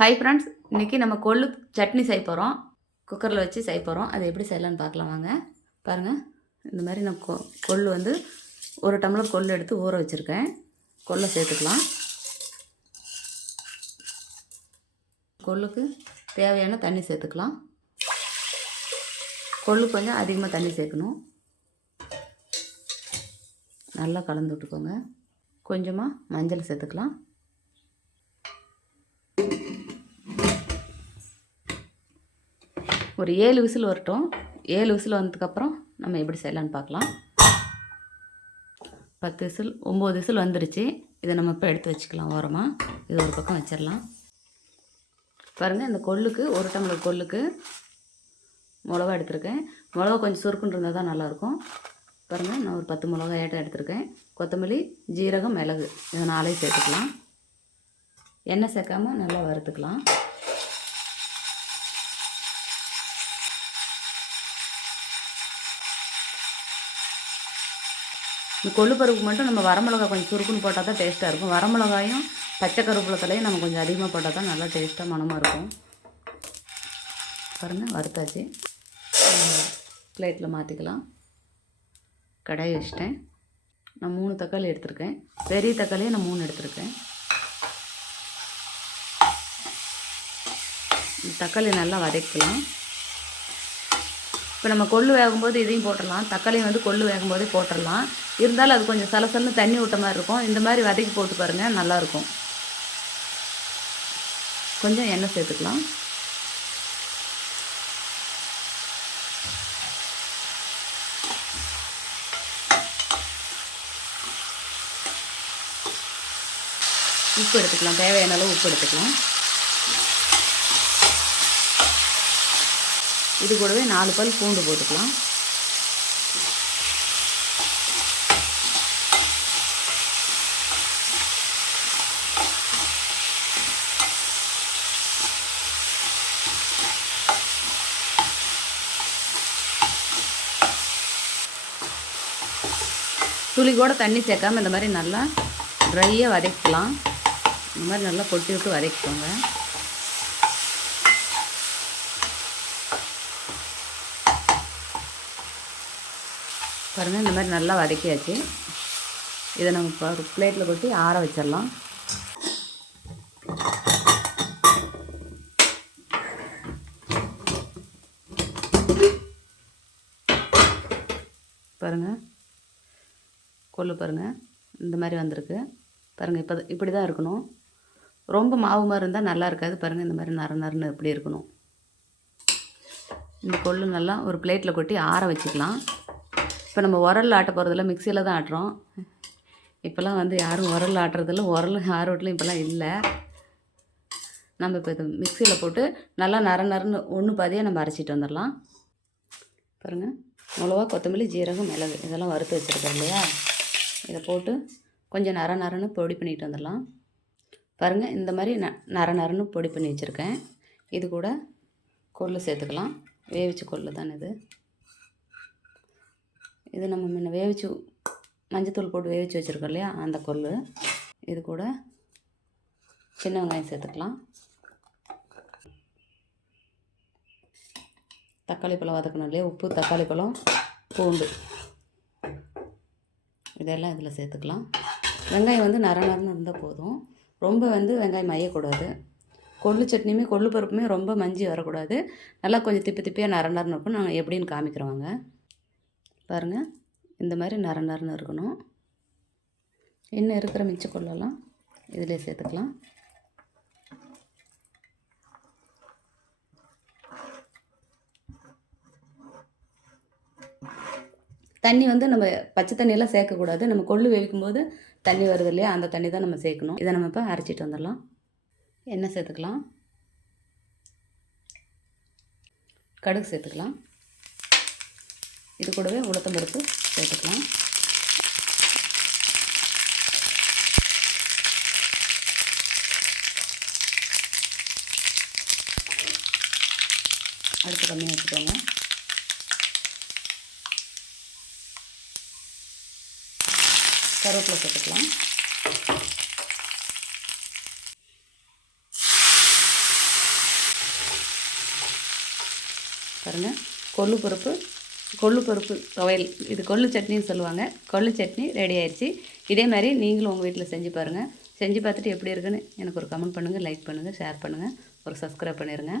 Hi friends, இன்றைக்கி நம்ம கொள்ளு சட்னி செய்ய போகிறோம். குக்கரில் வச்சு செய்ய போகிறோம். அதை எப்படி செய்யலான்னு பார்க்கலாம் வாங்க. பாருங்கள், இந்த மாதிரி நான் கொள்ளு வந்து ஒரு டம்ளர் கொள்ளு எடுத்து ஊற வச்சுருக்கேன். கொள்ளை சேர்த்துக்கலாம். கொள்ளுக்கு தேவையான தண்ணி சேர்த்துக்கலாம். கொள்ளு கொஞ்சம் அதிகமாக தண்ணி சேர்க்கணும். நல்லா கலந்து விட்டுக்கோங்க. கொஞ்சமாக மஞ்சள் சேர்த்துக்கலாம். ஒரு 7 விசில் வரட்டும். 7 விசில் வந்ததுக்கப்புறம் நம்ம எப்படி செய்யலான்னு பார்க்கலாம். 10 விசில் 9 விசில் வந்துருச்சு. இதை நம்ம இப்போ எடுத்து வச்சுக்கலாம் ஓரமாக. இது ஒரு பக்கம் வச்சிடலாம். பாருங்கள், இந்த கொள்ளுக்கு ஒரு டம்ளர் கொள்ளுக்கு மிளகா எடுத்திருக்கேன். மிளகா கொஞ்சம் சுருக்குன்னு இருந்தால் தான் நல்லாயிருக்கும். பாருங்கள், நான் ஒரு 10 மிளகா ஏட்டம் எடுத்திருக்கேன். கொத்தமல்லி, ஜீரகம், மிளகு இதை 4 சேர்த்துக்கலாம். எண்ணெய் சேர்க்காமல் நல்லா வறுத்துக்கலாம். இந்த கொள்ளு பருப்புக்கு மட்டும் நம்ம வரமிளகா கொஞ்சம் சுருக்குன்னு போட்டால் தான் டேஸ்ட்டாக இருக்கும். வரமிளகாயும் பச்சை கருவேப்பிலையும் நம்ம கொஞ்சம் அதிகமாக போட்டால் தான் நல்லா டேஸ்ட்டாக மணமாக இருக்கும். பாருங்கள், வறுத்தாச்சு. பிளேட்டில் மாற்றிக்கலாம். கடாய் வச்சிட்டேன். நான் 3 தக்காளி எடுத்திருக்கேன். பெரிய தக்காளியை நான் 3 எடுத்திருக்கேன். தக்காளி நல்லா வதக்கலாம். இப்போ நம்ம கொள்ளு வேகும்போது இதையும் போட்டுடலாம். தக்காளி வந்து கொள்ளு வேகும்போதே போட்டுடலாம். இருந்தாலும் அது கொஞ்சம் சலசலன்னு தண்ணி விட்ட மாதிரி இருக்கும். இந்த மாதிரி வதக்கி போட்டு பாருங்கள், நல்லாயிருக்கும். கொஞ்சம் எண்ணெய் சேர்த்துக்கலாம். உப்பு எடுத்துக்கலாம். தேவையான அளவு உப்பு எடுத்துக்கலாம். இது கூடவே 4 பல் பூண்டு போட்டுக்கலாம். துளி கூட தண்ணி சேர்க்காமல் இந்த மாதிரி நல்லா ட்ரையாக வதக்கலாம். இந்த மாதிரி நல்லா கொட்டி விட்டு வதக்கிக்கோங்க. பாருங்கள், இந்த மாதிரி நல்லா வதக்கியாச்சு. இதை நம்ம இப்போ ஒரு பிளேட்டில் கொட்டி ஆற வச்சிடலாம். பாருங்கள், கொள்ளு பாருங்கள், இந்த மாதிரி வந்திருக்கு. பாருங்கள், இப்போ இப்படி தான் இருக்கணும். ரொம்ப மாவு மாதிரி இருந்தால் நல்லா இருக்காது. பாருங்கள், இந்த மாதிரி நறுன்னு இப்படி இருக்கணும். இந்த கொள்ளு நல்லா ஒரு பிளேட்டில் கொட்டி ஆற வச்சுக்கலாம். இப்போ நம்ம உரலில் ஆட்ட போகிறதில்ல, மிக்சியில் தான் ஆட்டுறோம். இப்போல்லாம் வந்து யாரும் உரலில் ஆட்டுறதில்ல. உரல் யார் வீட்லையும் இப்போல்லாம் இல்லை. நம்ம இப்போ இது மிக்சியில் போட்டு நல்லா நறுன்னு ஒன்று பாதியாக நம்ம அரைச்சிட்டு வந்துடலாம். பாருங்கள், மிளகா, கொத்தமல்லி, ஜீரகம், மிளகு இதெல்லாம் வறுத்து வச்சுருக்கோம் இல்லையா, இதை போட்டு கொஞ்சம் நறுன்னு பொடி பண்ணிட்டு வந்துடலாம். பாருங்கள், இந்த மாதிரி நறுன்னு பொடி பண்ணி வச்சுருக்கேன். இது கூட கொள்ளு சேர்த்துக்கலாம். வேவிச்ச கொள்ளு தானே இது நம்ம முன்ன வேவிச்சு மஞ்சத்தூள் போட்டு வேவிச்சு வச்சுருக்கோம் இல்லையா, அந்த கொள்ளு. இது கூட சின்ன வெங்காயம் சேர்த்துக்கலாம். தக்காளி பழம் வதக்கணும் இல்லையா, உப்பு, தக்காளி பழம், பூண்டு இதெல்லாம் இதில் சேர்த்துக்கலாம். வெங்காயம் வந்து நறுன்னு இருந்தால் போதும். ரொம்ப வந்து வெங்காயம் மையக்கூடாது. கொள்ளு சட்னியுமே கொள்ளு பருப்புமே ரொம்ப மஞ்சி வரக்கூடாது. நல்லா கொஞ்சம் திப்பியாக நறுன்னு இருக்கும். நாங்கள் எப்படின்னு காமிக்கிறோங்க. பாருங்கள், இந்த மாதிரி நறுன்னு இருக்கணும். இன்னும் இருக்கிற மிச்ச கொள்ளெல்லாம் இதிலே சேர்த்துக்கலாம். தண்ணி வந்து நம்ம பச்சை தண்ணியெல்லாம் சேர்க்கக்கூடாது. நம்ம கொள்ளு வேவிக்கும் போது தண்ணி வருது இல்லையா, அந்த தண்ணி தான் நம்ம சேர்க்கணும். இதை நம்ம இப்போ அரைச்சிட்டு வந்துடலாம். எண்ணெய் சேர்த்துக்கலாம். கடுகு சேர்த்துக்கலாம். இது கூடவே உளுத்தம் பருப்பு சேர்த்துக்கலாம். அடுப்பு கம்மியாக வச்சுக்கோங்க. கருவேப்பிலை சேர்த்துக்கலாம். பாருங்கள், கொள்ளு பருப்பு துவையல், இது கொள்ளு சட்னின்னு சொல்லுவாங்க. கொள்ளு சட்னி ரெடி ஆயிடுச்சு. இதே மாதிரி நீங்களும் உங்கள் வீட்டில் செஞ்சு பாருங்கள். செஞ்சு பார்த்துட்டு எப்படி இருக்குன்னு எனக்கு ஒரு கமெண்ட் பண்ணுங்கள், லைக் பண்ணுங்கள், ஷேர் பண்ணுங்கள், ஒரு சப்ஸ்கிரைப் பண்ணிடுங்க.